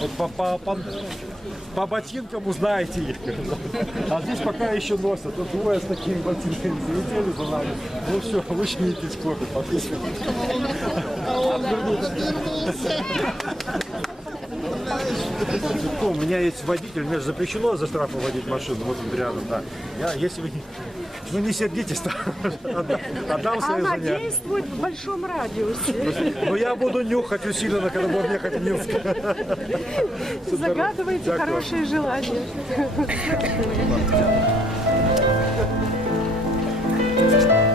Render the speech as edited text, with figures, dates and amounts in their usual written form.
Вот по ботинкам узнаете их. А здесь пока еще носят. Тут двое с такими ботинками залетели за нами. Ну все, лучше не пить кофе. Пошли. У меня есть водитель, мне же запрещено за штрафом водить машину, вот он рядом, да. Если вы не сердитесь, то отдам свои Она занятия. действует в большом радиусе. Но я буду нюхать усиленно, когда буду ехать в Минск. Загадывайте Дякую. хорошие желания. Дякую.